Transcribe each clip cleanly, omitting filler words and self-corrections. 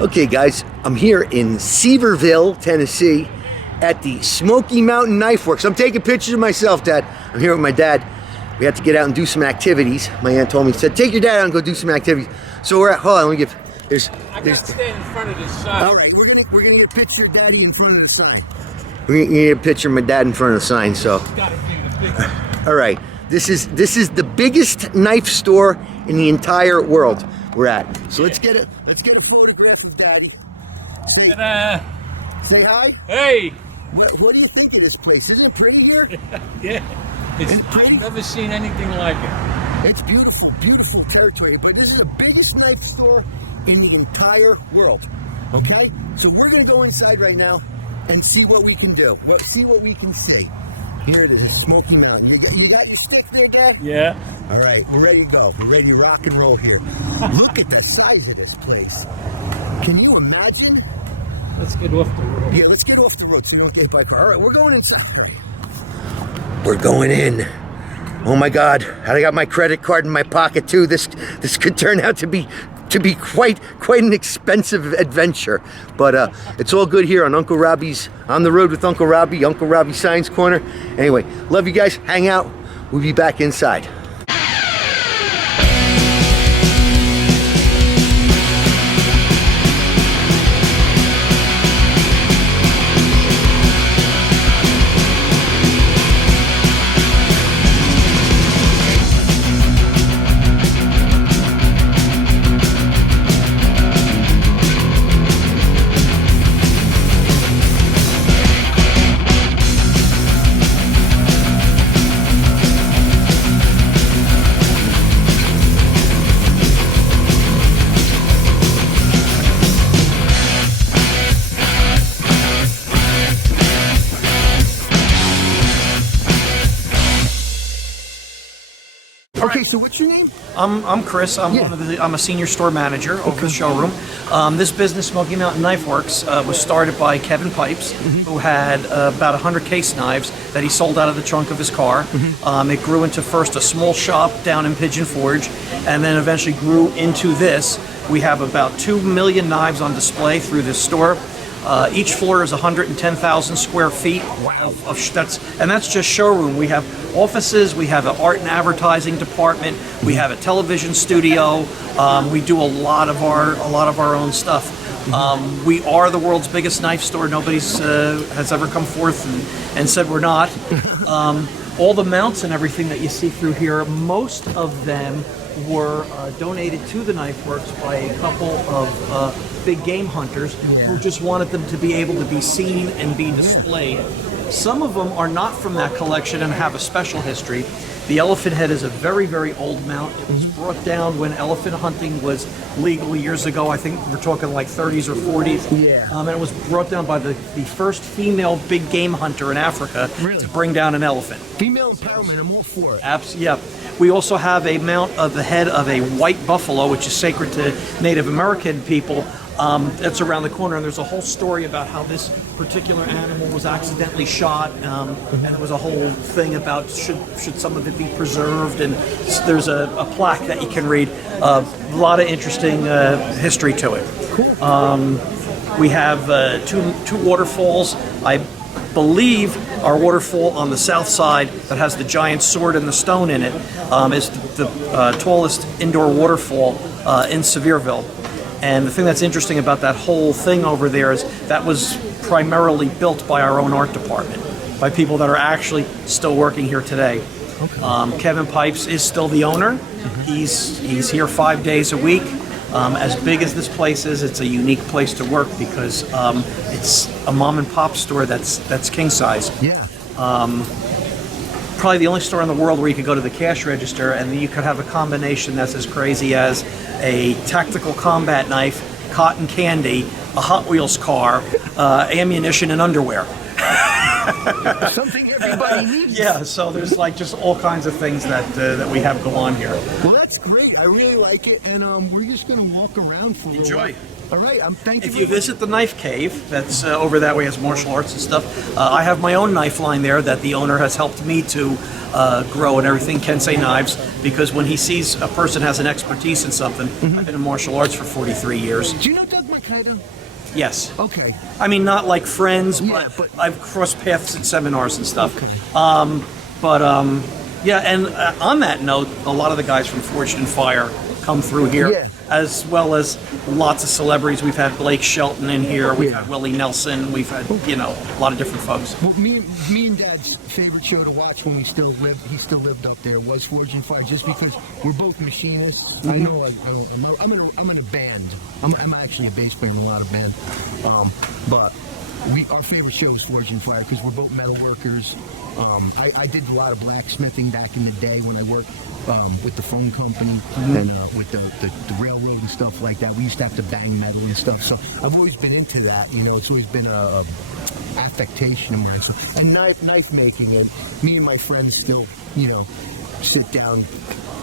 Okay guys, I'm here in Sevierville, Tennessee at the SMOKEY MOUNTAIN KNIFE WORKS. I'm taking pictures of myself, Dad. I'm here with my dad. We have to get out and do some activities. My aunt told me, said, take your dad out and go do some activities. So we're at, hold on, let me get, I gotta stand in front of this sign. All right, we're gonna get a picture of Daddy in front of the sign. We're gonna get a picture of my dad in front of the sign, so. Gotta be the biggest. All right, this is the biggest knife store in the entire world we're at. So let's get a photograph of Daddy. Say hi. Hey. What do you think of this place? Isn't it pretty here? Yeah. I've never seen anything like it. It's beautiful, beautiful territory, but this is the biggest knife store in the entire world. Okay? So we're gonna go inside right now and see what we can do. See what we can see. Here it is, SMOKEY Mountain. You got your stick there, Dad? Yeah. All right, we're ready to go. We're ready to rock and roll here. Look at the size of this place. Can you imagine? Let's get off the road. Yeah, let's get off the road so you don't get hit by a car. All right, we're going inside. We're going in. Oh my God, I got my credit card in my pocket too. This could turn out to be quite an expensive adventure, but it's all good here on Uncle Robbie's, on the road with Uncle Robbie Science Corner. Anyway, love you guys. Hang out. We'll be back inside. Okay, so what's your name? I'm Chris. I'm a senior store manager over the showroom. This business, SMOKEY MOUNTAIN KNIFE WORKS, was started by Kevin Pipes, who had about 100 case knives that he sold out of the trunk of his car. It grew into first a small shop down in Pigeon Forge, and then eventually grew into this. We have about 2 million knives on display through this store. Each floor is 110,000 square feet. Wow. That's just showroom. We have offices, we have an art and advertising department, we have a television studio. We do a lot of our own stuff. We are the world's biggest knife store. Nobody's has ever come forth and said we're not. All the mounts and everything that you see through here, most of them were donated to the Knife Works by a couple of big game hunters who just wanted them to be able to be seen and be displayed. Some of them are not from that collection and have a special history. The elephant head is a very, very old mount. It was brought down when elephant hunting was legal years ago. I think we're talking like 30s or 40s. Yeah. And it was brought down by the first female big game hunter in Africa to bring down an elephant. Female empowerment, I'm all for it. Absolutely, yeah. We also have a mount of the head of a white buffalo, which is sacred to Native American people. That's around the corner, and there's a whole story about how this particular animal was accidentally shot, and there was a whole thing about should some of it be preserved, and there's a plaque that you can read. A lot of interesting history to it. Cool. We have two waterfalls. I believe our waterfall on the south side that has the giant sword and the stone in it is the tallest indoor waterfall in Sevierville. And the thing that's interesting about that whole thing over there is that was primarily built by our own art department, by people that are actually still working here today. Okay. Kevin Pipes is still the owner. He's here 5 days a week. As big as this place is, it's a unique place to work because it's a mom and pop store that's king size. Yeah. Probably the only store in the world where you could go to the cash register and you could have a combination that's as crazy as a tactical combat knife, cotton candy, a Hot Wheels car, ammunition, and underwear. Something everybody needs. Yeah, so there's like just all kinds of things that we have go on here. Well, that's great. I really like it, and we're just going to walk around for a while. Enjoy. All right, thank you. If you visit the knife cave, that's over that way, has martial arts and stuff. I have my own knife line there that the owner has helped me to grow and everything, Kensei knives, because when he sees a person has an expertise in something, I've been in martial arts for 43 years. Do you know Doug McCullough? kind of? Yes. Okay. I mean, not like friends, Yeah, but but- I've crossed paths at seminars and stuff. Okay. Yeah, and on that note, a lot of the guys from Forged in Fire come through here, Yeah. as well as lots of celebrities. We've had Blake Shelton in here, we've Yeah. had Willie Nelson, we've had, you know, a lot of different folks. Well, me and Dad's favorite show to watch when he still lived up there was Forged in Fire, just because we're both machinists. I know I'm in a band. I'm actually a bass player in a lot of band, but our favorite show is Forged in Fire because we're both metal workers. I did a lot of blacksmithing back in the day when I worked with the phone company and with the railroad and stuff like that. We used to have to bang metal and stuff. So I've always been into that. You know, it's always been a affectation of mine. So, and knife making, and me and my friends still, you know, sit down,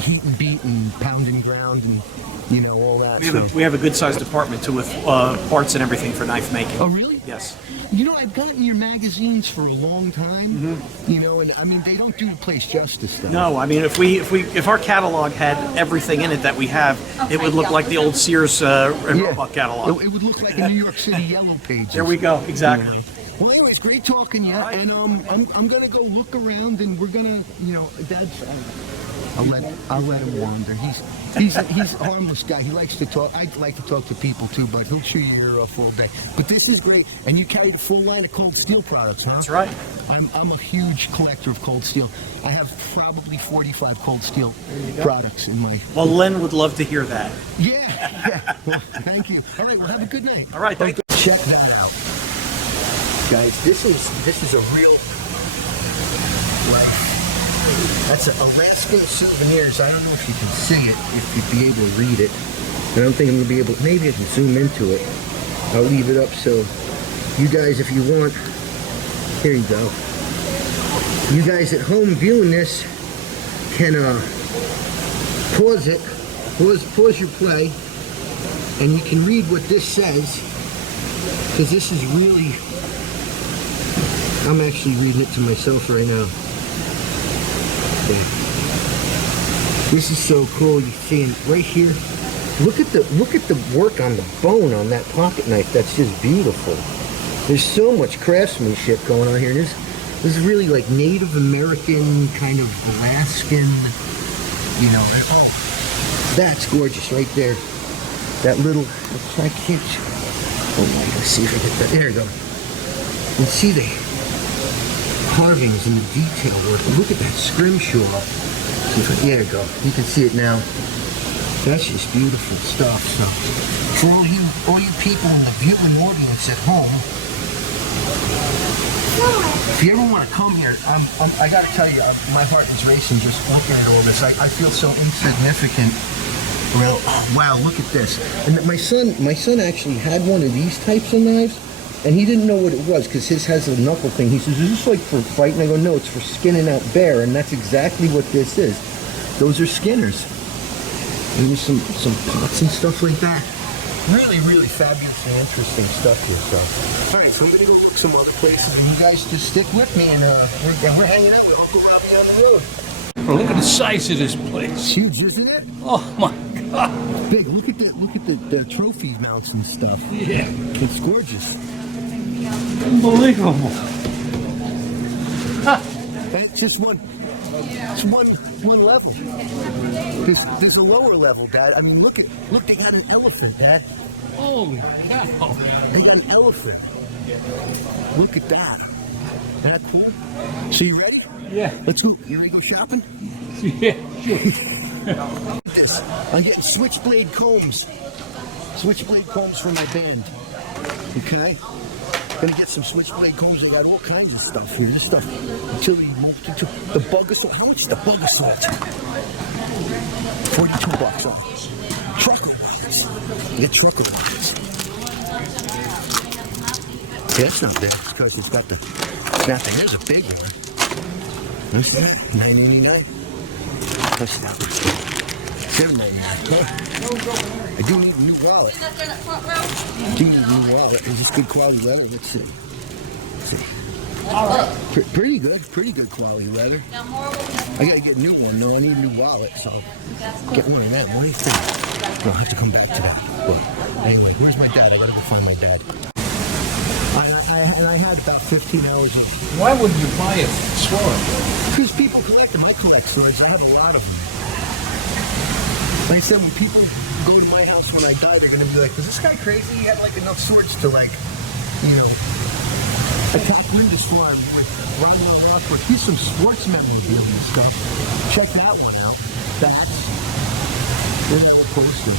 heat and beat and pound and ground and, you know, all that. We have a good sized department too, with parts and everything for knife making. Oh, really? Yes. You know, I've gotten your magazines for a long time. You know, and I mean, they don't do the place justice, though. No, I mean, if our catalog had everything in it that we have, it would look like the old Sears and Roebuck catalog. It would look like a New York City Yellow Pages. There we go. Exactly. Well, anyways, great talking to you, and I'm gonna go look around, and we're gonna, you know, Dad's. I'll let him wander. He's a harmless guy. He likes to talk. I like to talk to people too, but he'll chew your ear off all day. But this is great, and you carry the full line of cold steel products, huh? That's right. I'm a huge collector of cold steel. I have probably 45 cold steel products in my. Well, Len would love to hear that. Yeah. Well, thank you. All right. Well, have a good night. All right. Thank you. Check that out, guys. This is a real life. That's Alaskan Souvenirs. I don't know if you can see it, if you'd be able to read it. I don't think I'm going to be able. Maybe I can zoom into it. I'll leave it up so you guys, if you want. Here you go. You guys at home viewing this can pause it, pause your play, and you can read what this says, because this is really. I'm actually reading it to myself right now. This is so cool. You see right here. Look at the work on the bone on that pocket knife. That's just beautiful. There's so much craftsmanship going on here. This is really like Native American, kind of Alaskan, you know. And, oh, that's gorgeous right there. That little. I can't. Oh my! Let's see if I get that. There you go. You see the carvings and the detail work. Look at that scrimshaw. There you go. You can see it now. That's just beautiful stuff. So, for all you people in the viewing audience at home, if you ever want to come here, I got to tell you, my heart is racing just looking at all this. I feel so insignificant. Well, oh, wow, look at this. And my son actually had one of these types of knives. And he didn't know what it was because his has a knuckle thing. He says, is this like for fighting? I go, no, it's for skinning out bear. And that's exactly what this is. Those are skinners. And there's some pots and stuff like that. Really, really fabulous and interesting stuff here. So, all right, so I'm going to go look some other places. And you guys just stick with me. And we're hanging out with Uncle Robbie on the road. Well, look at the size of this place. It's huge, isn't it? Oh my God. Big. Look at that. Look at the trophy mounts and stuff. Yeah. It's gorgeous. Unbelievable. And it's just one level. There's a lower level, Dad. I mean, look, they got an elephant, Dad. Holy cow. They got an elephant. Look at that. Isn't that cool? So you ready? Yeah. Let's go. You ready to go shopping? Yeah, sure. Look at this. I'm getting switchblade combs. Switchblade combs for my band. Okay? Gonna get some switchblade combs. They got all kinds of stuff here. This stuff, utility multi-tool. The bug assault. How much is the bug assault? $42 on. Trucker wallets. You get trucker wallets. Yeah, that's not bad because it's got the snapping. There's a big one. What's that? $9.99. What's that one? $7.99. I do need a new wallet. I do need a new wallet. Is this good quality leather? Let's see. Pretty good quality leather. I gotta get a new one though. I need a new wallet, so I'll get one of them. What do you think? I'll have to come back to that. But anyway, where's my dad? I gotta go find my dad. I had about 15 hours of. Why would you buy a sword? Because people collect them. I collect swords. I have a lot of them. Like I said, when people go to my house when I die, they're going to be like, is this guy crazy? He had like enough swords to like, you know, attack Linda's farm with Ronald Rockford. Here's some sports memorabilia stuff. Check that one out. Bats. Then I will post them.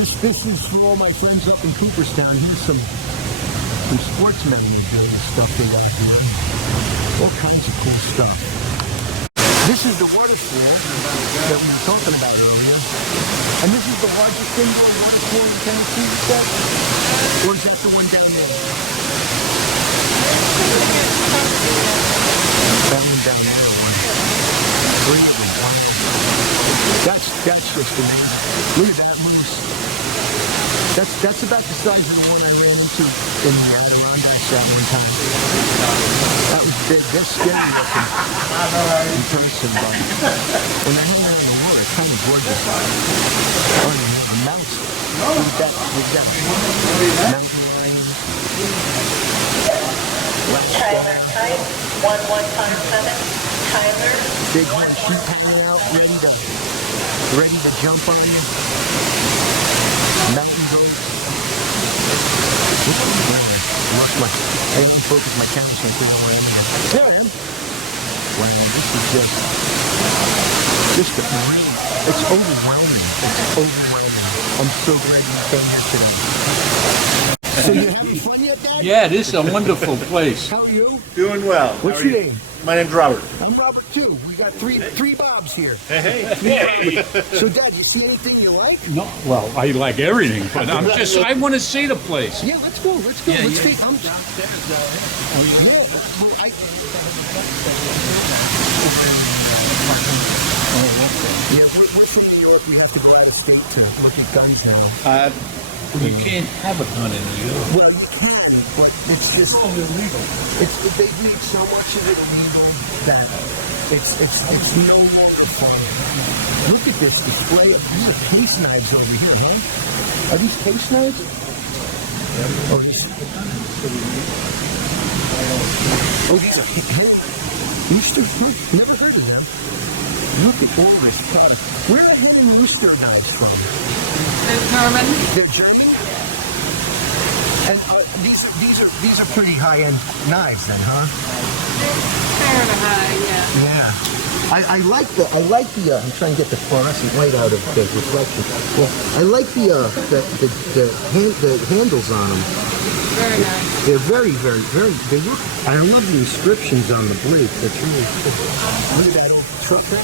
This is for all my friends up in Cooperstown. Here's some sports memorabilia stuff they got here. All kinds of cool stuff. This is the waterfall that we were talking about earlier. And this is the largest indoor waterfall in Tennessee, you said? Or is that the one down there? That one down there, the one. Three of them, wow. That's just amazing. Look at that, Moose. That's about the size of the one I ran into in the Adirondacks that one time. That was big. They're scary looking in person, but when I hang out in the water, it's kind of gorgeous. Oh, you have a mouse. Look at that. Mountain lion. Tyler type 1157. Tyler. Big one, sheep hanging out, ready to jump on you. Mountain goat. I didn't focus my camera so I couldn't where I am. There I am. Wow, this is just great. It's overwhelming. It's overwhelming. I'm so glad you came here today. So you having fun yet, Dad? Yeah, this is a wonderful place. How are you? Doing well. What's your name? My name's Robert. I'm Robert too. We got three Bobs here. Hey. So Dad, you see anything you like? No, well, I like everything, but I want to see the place. Yeah, let's go. Let's see. Well, we're from New York. We have to go out of state to look at guns now. You can't have a gun in New York. Well, you can, but it's just illegal. They've made so much of it illegal that it's no longer fun. Look at this display. These are case knives over here, huh? Are these case knives? Oh, these are Rooster? Never heard of them. Look at all this product. Where are Hen and Rooster knives from? They're German. They're German? And these are pretty high-end knives then, huh? Fair to high, yeah. Yeah. I like the I'm trying to get the fluorescent light out of the reflection. Well, I like the handles on them. Very nice. They're very, they look, I love the inscriptions on the blade. That's really cool. Look at that old trucker.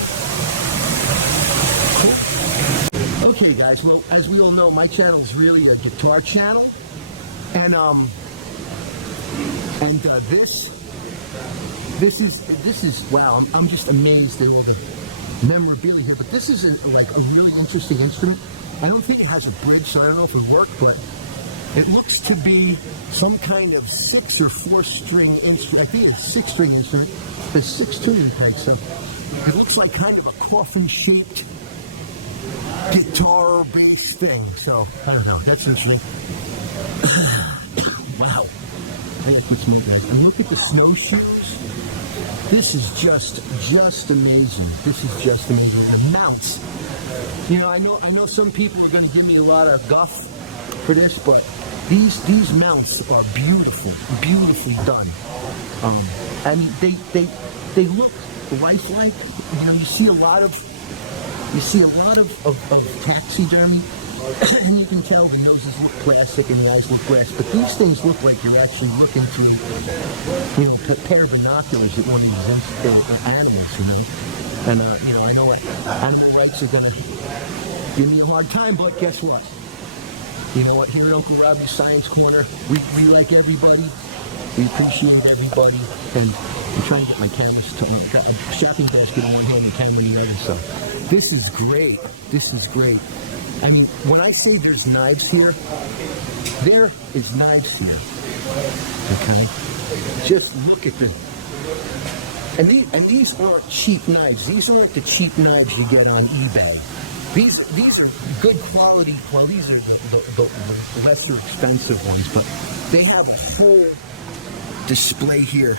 Okay guys, well, as we all know, my channel is really a guitar channel. And this is wow, I'm just amazed at all the memorabilia here, but this is like a really interesting instrument. I don't think it has a bridge, so I don't know if it worked, but it looks to be some kind of 6 or 4 string instrument. I think it's a 6-string instrument. There's 6 tuning pegs, so it looks like kind of a coffin-shaped guitar bass thing. So I don't know. That's interesting. Wow. I got some smoke, guys. And look at the snowshoes. This is just amazing. This is just amazing. The mounts. You know, I know some people are going to give me a lot of guff for this, but these mounts are beautifully done. I mean, they look lifelike. You know, you see a lot of taxidermy, and you can tell the noses look plastic and the eyes look glass. But these things look like you're actually looking through, you know, a pair of binoculars at one of these animals. You know, and you know, I know animal rights are gonna give me a hard time, but guess what? You know what? Here at Uncle Robbie's Science Corner, we like everybody. We appreciate everybody, and I'm trying to get my cameras to a shopping basket in one hand and camera in the other. So this is great. This is great. I mean, when I say there's knives here, there is knives here. Okay. Just look at them. And these aren't cheap knives. These aren't the cheap knives you get on eBay. These are good quality. Well, these are the lesser expensive ones, but they have a whole display here.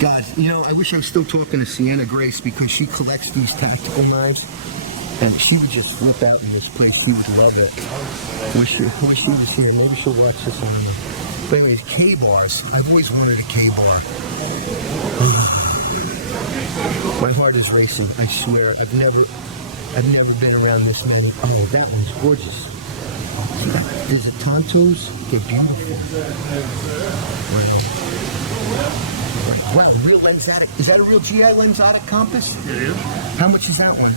God, you know, I wish I was still talking to Sienna Grace because she collects these tactical knives, and she would just whip out in this place. She would love it. Wish she was here. Maybe she'll watch this on the. But anyways, K-bars. I've always wanted a K-bar. My heart is racing. I swear. I've never been around this many. Oh, that one's gorgeous. There's a Tontos. They're beautiful. Wow, real lensatic. Is that a real GI lensatic compass? It is. How much is that one?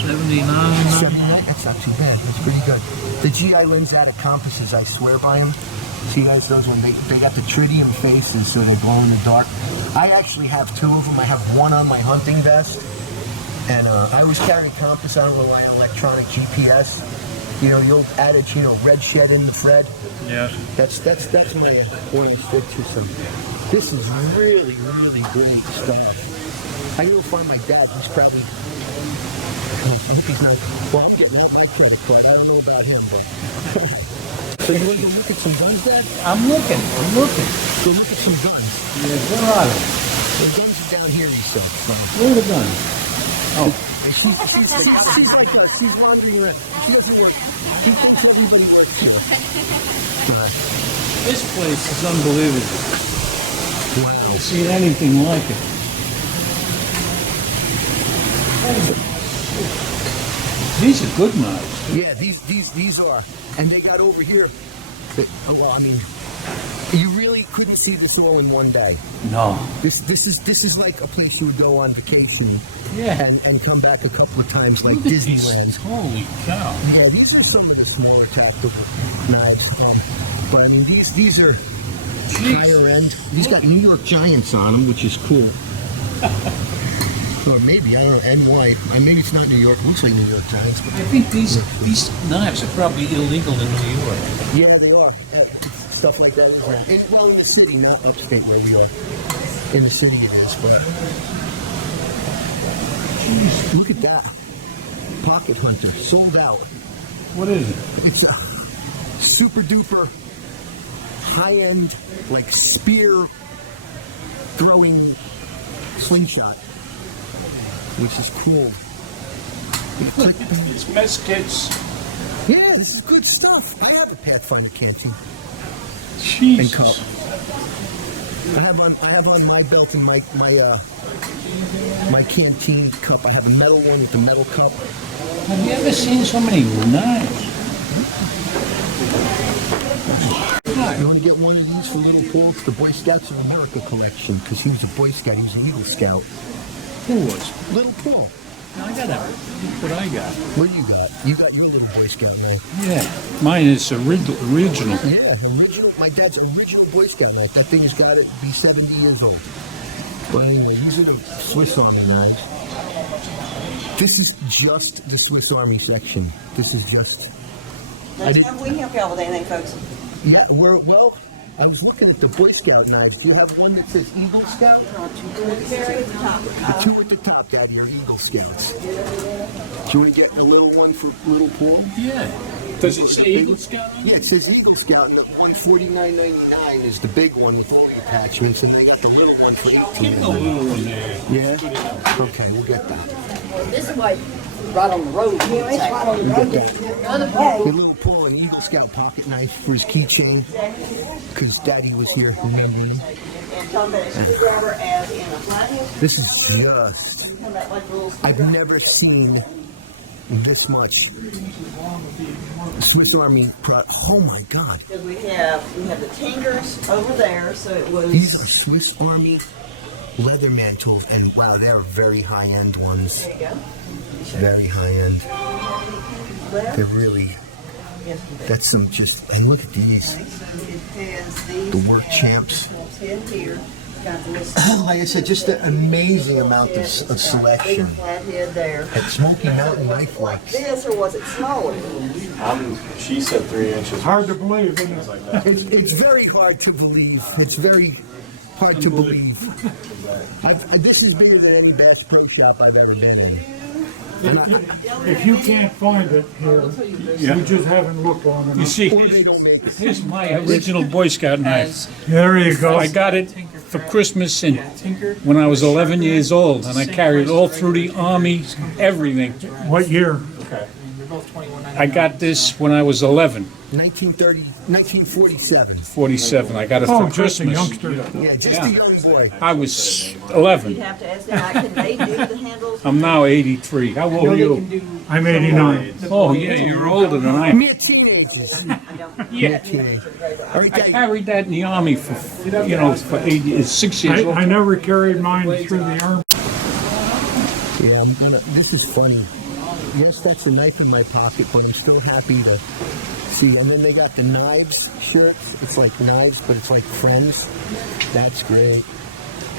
79. 79? That's not too bad. That's pretty good. The GI lensatic compasses, I swear by them. See guys, those ones, they got the tritium faces, so they glow in the dark. I actually have two of them. I have one on my hunting vest, and I always carry a compass. I don't rely on electronic GPS. You know, the old adage, you know, red shed in the Fred. Yes. That's my one I stick to. Some. This is really, really great stuff. I go find my dad. He's probably. I hope he's not. Well, I'm getting out my credit card. I don't know about him, but. So you want to go look at some guns, Dad? I'm looking. Go look at some guns. Yeah, where are they? The guns are down here, he said. So. Where are the guns? Oh. She's like us. She's wandering around. She doesn't work. She thinks everybody works here. This place is unbelievable. Wow. I haven't seen anything like it. These are good knives. Yeah, these are. And they got over here. Well, I mean, you really couldn't see this all in one day. No. This is like a place you would go on vacation. Yeah. And come back a couple of times, like Disneyland. Holy cow. Yeah, these are some of the smaller tactical knives. But I mean, these are higher end. These got New York Giants on them, which is cool. Or maybe, I don't know, NY. Maybe it's not New York. It looks like New York Giants. But I think these knives are probably illegal in New York. yeah, they are. Stuff like that is right. Well, in the city, not upstate where we are. In the city it is, but... Jeez, look at that. Pocket Hunter, sold out. What is it? It's a super duper high-end, like spear throwing slingshot, which is cool. It's mess kits. Yeah, this is good stuff. I have a Pathfinder canteen Jesus. and cup. I have on my belt and my canteen cup. I have a metal one with a metal cup. Have you ever seen so many knives? You want to get one of these for little Paul? It's the Boy Scouts of America collection, because he was a Boy Scout. He was an Eagle Scout. Who was? Little Paul. I got what I got. What do you got? You got your little Boy Scout knife. Yeah, mine is original. Yeah, original. My dad's original Boy Scout knife. That thing has got to be 70 years old. But anyway, these are the Swiss Army knives. This is just the Swiss Army section. This is just... How can we help y'all with anything, folks? Yeah, well, I was looking at the Boy Scout knives. Do you have one that says Eagle Scout? The two at the top, Daddy, are Eagle Scouts. Do you want to get a little one for little Paul? Yeah. Does it say Eagle Scout? Yeah, it says Eagle Scout, and the one $49.99 is the big one with all the attachments, and they got the little one for $18. Give the little one there. Yeah? Okay, we'll get that. This is like right on the road. Yeah, it's right on the We'll road. get that. Your little Paul, an Eagle Scout pocket knife for his keychain, because Daddy was here remembering. And talking about a screwdriver as in a flathead. This is just... I've never seen this much Swiss Army oh my God. Because we have the Tingers over there, so it was... These are Swiss Army Leatherman tools, and wow, they're very high-end ones. There you go. Very high-end. Left. They're really... Yes, That's some just... Hey, look at these. so it has these. The work champs. Head here. Like I said, just an amazing amount of selection Flathead there. at Smoky Mountain Knife Works. This, or was it smaller? She said 3 inches. Hard to believe, isn't it? It's very hard to believe. It's very hard to believe. This is bigger than any Bass Pro Shop I've ever been in. If you can't find it here, you just haven't looked long enough. You see, Or they don't make it. here's my original Boy Scout knife. There you go. I got it for Christmas when I was 11 years old, and I carried it all through the Army, everything. What year? I got this when I was 11, 1947. 47. I got it Oh, for just a Christmas. youngster. Yeah, just a young boy. I was You'd 11. have to ask them, can they do the handles? I'm now 83. How old are you? I'm 89. Oh, yeah, you're older than I am. Mere teenagers. Yeah. Mere teenagers. All right, I Dave. carried that in the Army for 6 years old. I never carried mine through the army. Yeah, this is funny. Yes, that's a knife in my pocket, but I'm still happy to see. And then they got the knives shirts. It's like knives, but it's like friends. That's great.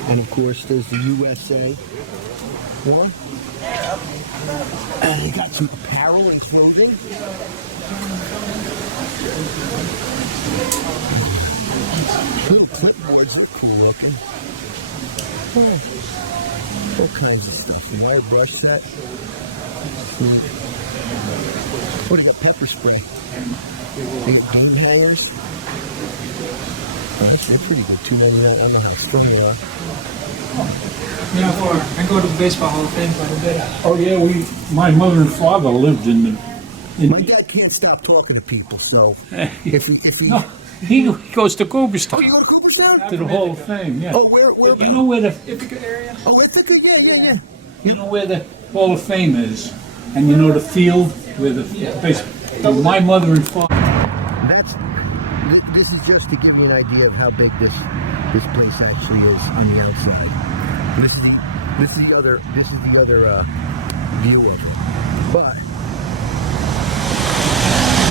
And of course, there's the USA one. And they got some apparel and clothing. Little clipboards, they're cool looking. Oh, all kinds of stuff. The wire brush set. What, they got pepper spray. They got game hangers. Oh, they're pretty good. $2.99. I don't know how strong they are. Yeah, I go to the Baseball Hall of Fame quite a bit. Oh, yeah, my mother and father lived in the... My dad can't stop talking to people, so if he No, he goes to Cooperstown. Oh, you go to Cooperstown? To the Hall of Fame, yeah. Oh, where? You know where the Ithaca area? Oh, Ithaca, yeah. you know where the Hall of Fame is, and you know the field where the baseball. My mother and father. This is just to give you an idea of how big this place actually is on the outside. This is the other view of it. But